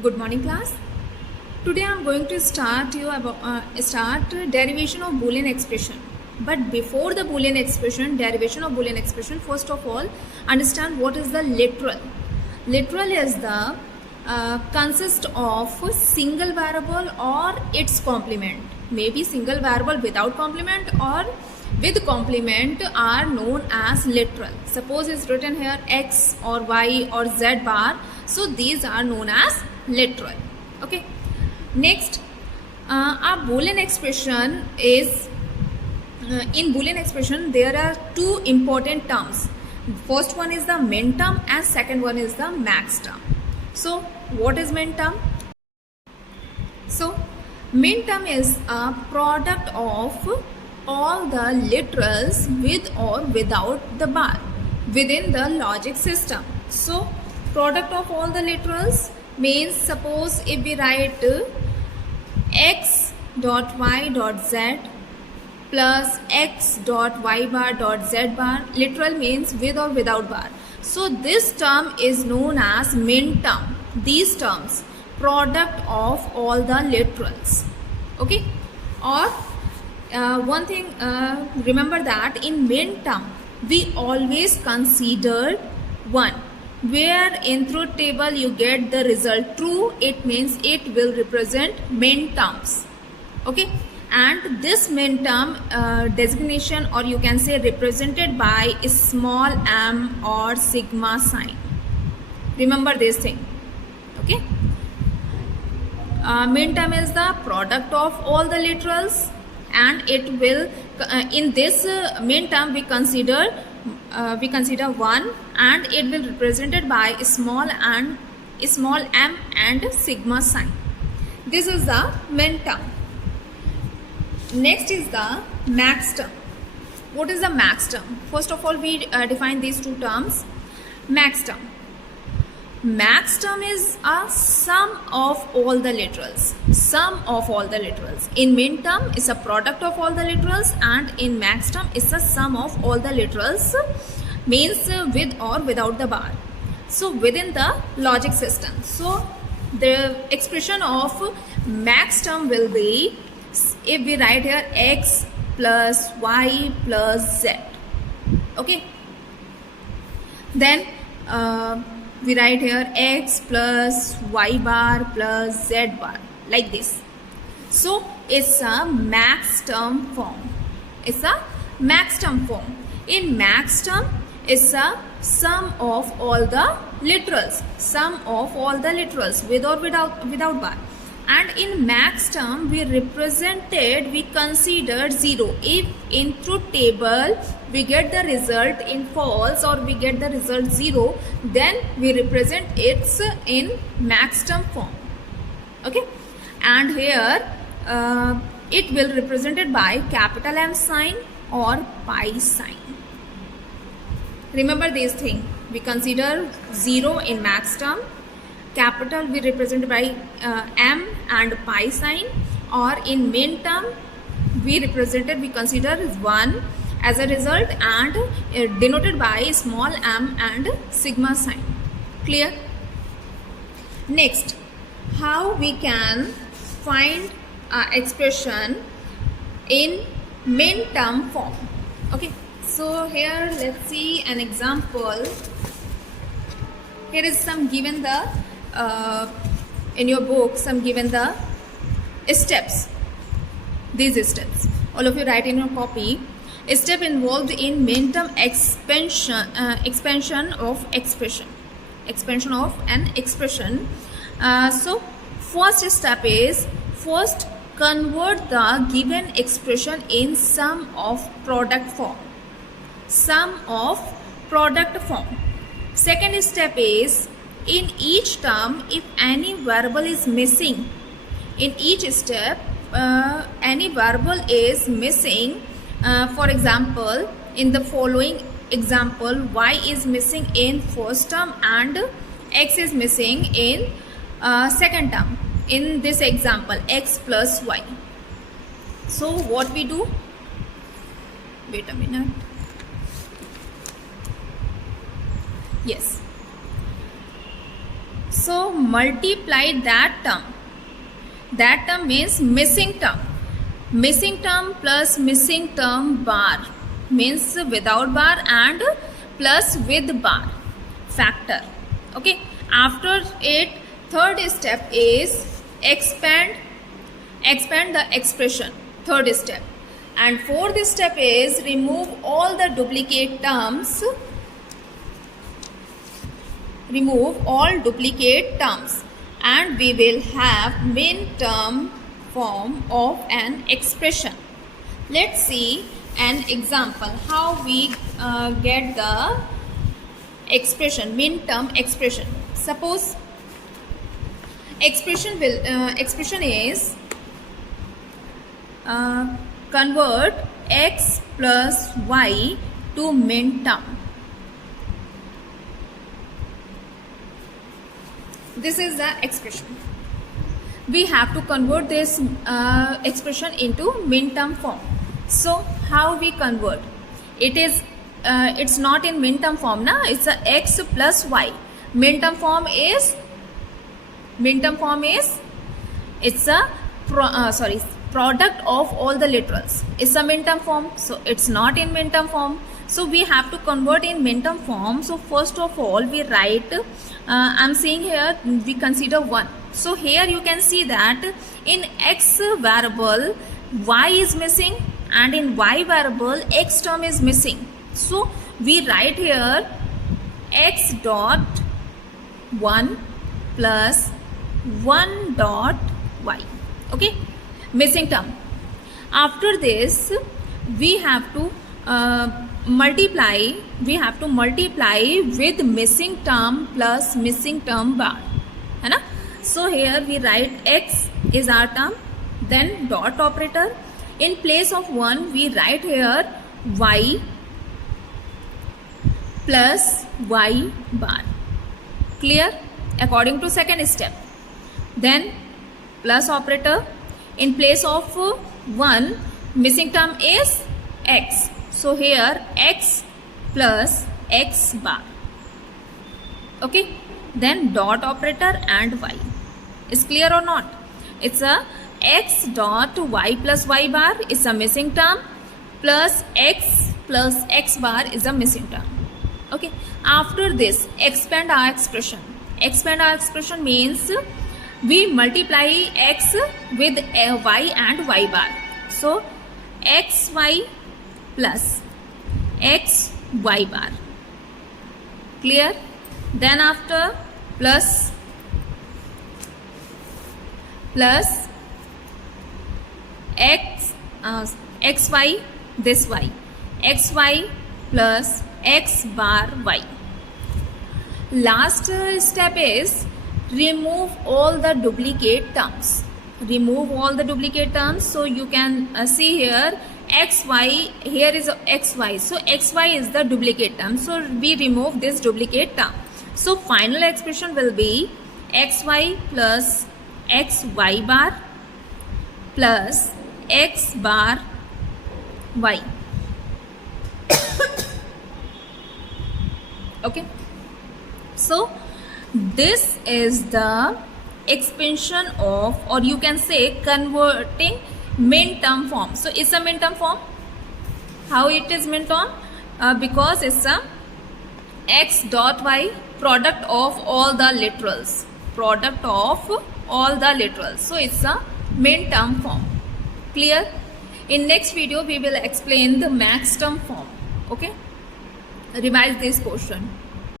Good morning, class. Today I am going to start derivation of Boolean expression. But before the Boolean expression, derivation of Boolean expression, first of all, understand what is the literal. Literal is the consist of a single variable or its complement. Maybe single variable without complement or with complement are known as literal. Suppose it's written here x or y or z bar. So these are known as literal. Okay. Next, our Boolean expression is in Boolean expression there are two important terms. First one is the min term and second one is the max term. So what is min term? So min term is a product of all the literals with or without the bar within the logic system. So product of all the literals means, suppose if we write x dot y dot z plus x dot y bar dot z bar, literal means with or without bar. So this term is known as min term. These terms, product of all the literals. Okay. Or one thing, remember that in min term we always consider 1. Where in truth table you get the result true, it means it will represent min terms. Okay. And this min term designation, or you can say represented by a small m or sigma sign. Remember this thing. Okay. Min term is the product of all the literals, and it will in this min term we consider 1, and it will represented by a small m and sigma sign. This is the min term. Next is the max term. What is the max term? First of all, we define these two terms. Max term. Max term is a sum of all the literals. Sum of all the literals. In min term is a product of all the literals, and in max term is a sum of all the literals, means with or without the bar. So within the logic system. So the expression of max term will be, if we write here x plus y plus z. Okay. Then we write here x plus y bar plus z bar, like this. So it's a max term form. It's a max term form. In max term, it's a sum of all the literals. Sum of all the literals with or without bar. And in max term we considered 0. If in truth table we get the result in false or we get the result 0, then we represent it in max term form. Okay. And here it will represented by capital M sign or pi sign. Remember this thing. We consider 0 in max term. Capital we represent by m and pi sign, or in min term we consider 1 as a result and denoted by small m and sigma sign. Clear? Next, how we can find expression in min term form. Okay, so here let's see an example. Here is some given the in your book, some given the steps. These steps, all of you write in your copy. A step involved in min term expansion of expression. Expansion of an expression. So first step is, first convert the given expression in sum of product form. Sum of product form. Second step is, in each term, if any variable is missing, in each step any variable is missing, for example, in the following example, y is missing in first term and x is missing in second term. In this example, x plus y. So what we do? Wait a minute. Yes. So multiply that term. That term means missing term. Missing term plus missing term bar means without bar and plus with bar factor. Okay. After it, third step is expand the expression. Third step. And fourth step is remove all the duplicate terms. Remove all duplicate terms, and we will have min-term form of an expression. Let's see an example how we get the expression, min-term expression. Suppose expression is convert x plus y to min-term. This is the expression. We have to convert this expression into min-term form. So how we convert? It's not in min-term form, na? It's a x plus y. Min-term form is it's a product of all the literals. It's a min-term form, so it's not in min-term form. So we have to convert in min-term form. So first of all we write, I'm saying here we consider 1. So here you can see that in x variable y is missing and in y variable x term is missing. So we write here x dot 1 plus 1 dot y. Okay, missing term. After this we have to multiply with missing term plus missing term bar, है ना? So here we write x is our term, then dot operator. In place of 1 we write here y plus y bar. Clear? According to second step. Then plus operator. In place of 1 missing term is x. So here x plus x bar. Okay. Then dot operator and y. Is clear or not? It's a x dot y plus y bar is a missing term plus x bar is a missing term. Okay. After this, expand our expression. Expand our expression means we multiply x with y and y bar. So xy plus x y bar. Clear? Then after plus x xy, this y, xy plus x bar y. Last step is remove all the duplicate terms. Remove all the duplicate terms. So you can see here xy, here is xy. So xy is the duplicate term. So we remove this duplicate term. So final expression will be xy plus xy bar plus x bar y. Okay. So this is the expansion of, or you can say converting min-term form. So it's a min-term form. How it is min-term? Because it's a x dot y product of all the literals. Product of all the literals. So it's a min-term form. Clear? In next video we will explain the max term form. Okay? Revise this portion.